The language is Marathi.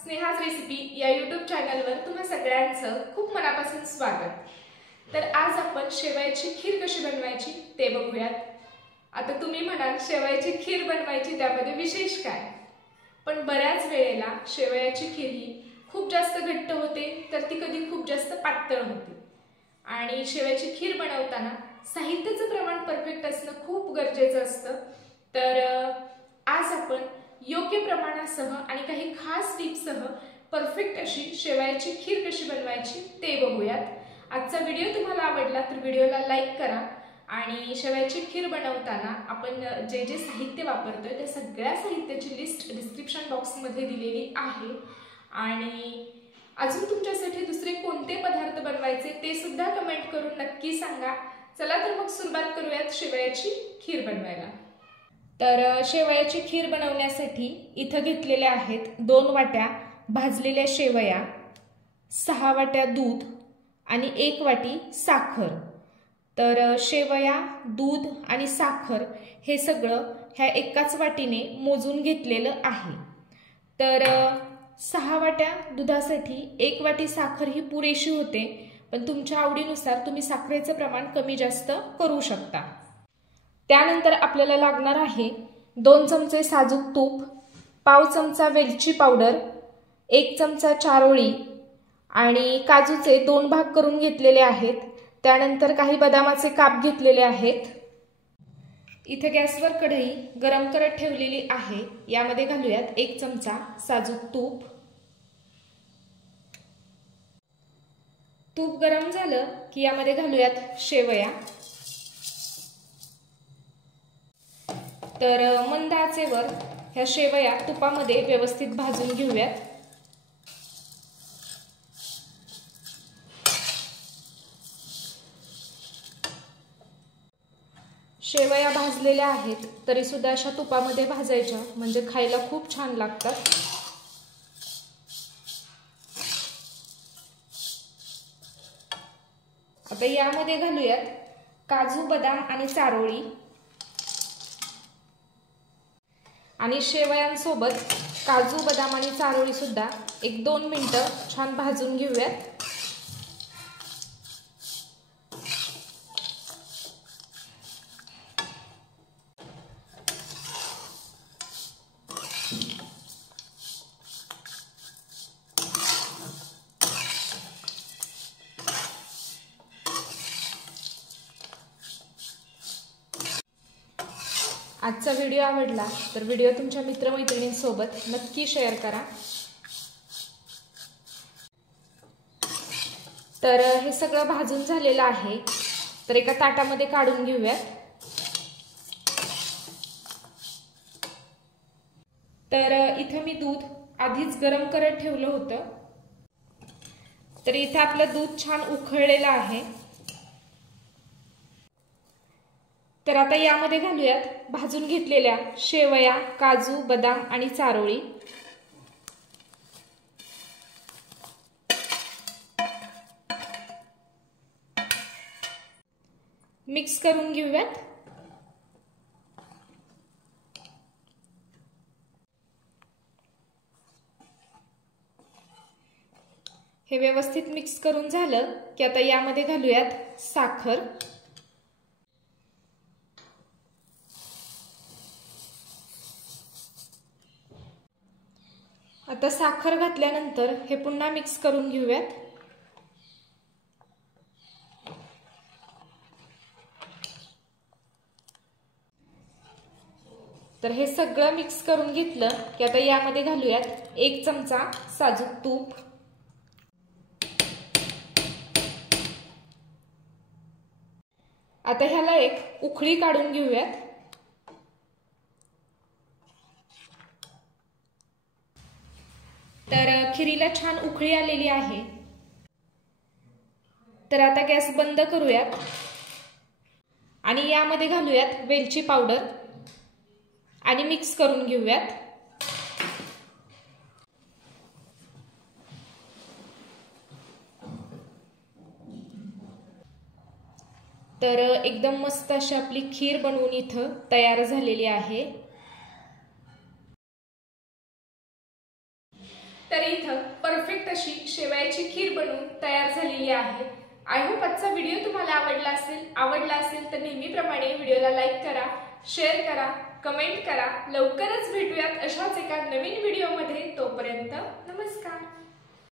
स्नेहाज रेसिपी या यूट्यूब चॅनलवर तुम्हा सगळ्यांचं खूप मनापासून स्वागत। तर आज आपण शेवयाची खीर कशी बनवायची ते बघूयात। आता तुम्ही म्हणाल शेवयाची खीर बनवायची त्यामध्ये विशेष काय? पण बऱ्याच वेळेला शेवयाची खीर ही खूप जास्त घट्ट होते तर ती कधी खूप जास्त पातळ होते। आणि शेवयाची खीर बनवताना साहित्याचं प्रमाण परफेक्ट असणं खूप गरजेचं असतं। तर आज आपण योग्य प्रमाणासह आणि काही खास टिप्ससह परफेक्ट अशी शेवयाची खीर कशी बनवायची ते बघूयात। आजचा व्हिडिओ तुम्हाला आवडला तर व्हिडिओला लाईक करा आणि शेवयाची खीर बनवताना आपण जे जे साहित्य वापरतोय त्या सगळ्या साहित्याची लिस्ट डिस्क्रिप्शन बॉक्समध्ये दिलेली आहे। आणि अजून तुमच्यासाठी दुसरे कोणते पदार्थ बनवायचे ते सुद्धा कमेंट करून नक्की सांगा। चला तर मग सुरुवात करूयात शेवयाची खीर बनवायला। तर शेवयाची खीर बनवण्यासाठी इथं घेतलेले आहेत 2 वाट्या भाजलेल्या शेवया, 6 वाट्या दूध आणि 1 वाटी साखर। तर शेवया, दूध आणि साखर हे सगळं ह्या एकाच वाटीने मोजून घेतलेलं आहे। तर 6 वाट्या दुधासाठी 1 वाटी साखर ही पुरेशी होते, पण तुमच्या आवडीनुसार तुम्ही साखरेचं प्रमाण कमी जास्त करू शकता। त्यानंतर आपल्याला लागणार आहे 2 चमचे साजूक तूप, पाव चमचा वेलची पावडर, 1 चमचा चारोळी आणि काजूचे 2 भाग करून घेतलेले आहेत। त्यानंतर काही बदामाचे काप घेतलेले आहेत। इथे गॅसवर कढई गरम करत ठेवलेली आहे, यामध्ये घालूयात 1 चमचा साजूक तूप। तूप गरम झालं की यामध्ये घालूयात शेवया। तर मंद आचेवर ह्या शेवया तुपामध्ये व्यवस्थित भाजून घेऊयात। शेवया भाजलेल्या आहेत तरी सुद्धा अशा तुपामध्ये भाजायच्या, म्हणजे खायला खूप छान लागतात। आता यामध्ये घालूयात काजू, बदाम आणि चारोळी आणि शेवयांसोबत काजू, बदाम आणि चारोळी सुद्धा 1-2 मिनिटं छान भाजून घेऊयात। आजचा व्हिडिओ आवडला तर व्हिडिओ तुमच्या मित्रमैत्रिणींसोबत नक्की शेअर करा। तर हे सगळं भाजून झालेलं आहे, तर एका ताटामध्ये काढून घेऊयात। तर इथे मी दूध आधीच गरम करत ठेवलं होतं, तर इथे आपलं दूध छान उकळलेलं आहे। तर आता यामध्ये घालूयात भाजून घेतलेल्या शेवया, काजू, बदाम आणि चारोळी। मिक्स करून घेऊयात। हे व्यवस्थित मिक्स करून झालं की आता यामध्ये घालूयात साखर। आता साखर घातल्यानंतर हे पुन्हा मिक्स करून घेऊयात। तर हे सगळं मिक्स करून घेतलं की आता यामध्ये घालूयात 1 चमचा साजूक तूप। आता ह्याला एक उकळी काढून घेऊयात। तर खिरीला छान उकळी आलेली आहे, तर आता गॅस बंद करूयात आणि यामध्ये घालूयात वेलची पावडर आणि मिक्स करून घेऊयात। तर एकदम मस्त अशी आपली खीर बनवून इथं तयार झालेली आहे। तर इथं परफेक्ट अशी शेवयाची खीर बनवून तयार झालेली आहे। आय होप आजचा व्हिडिओ तुम्हाला आवडला असेल तर नेहमीप्रमाणे व्हिडिओला लाईक करा, शेअर करा, कमेंट करा। लवकरच भेटूयात अशाच एका नवीन व्हिडिओमध्ये। तोपर्यंत नमस्कार।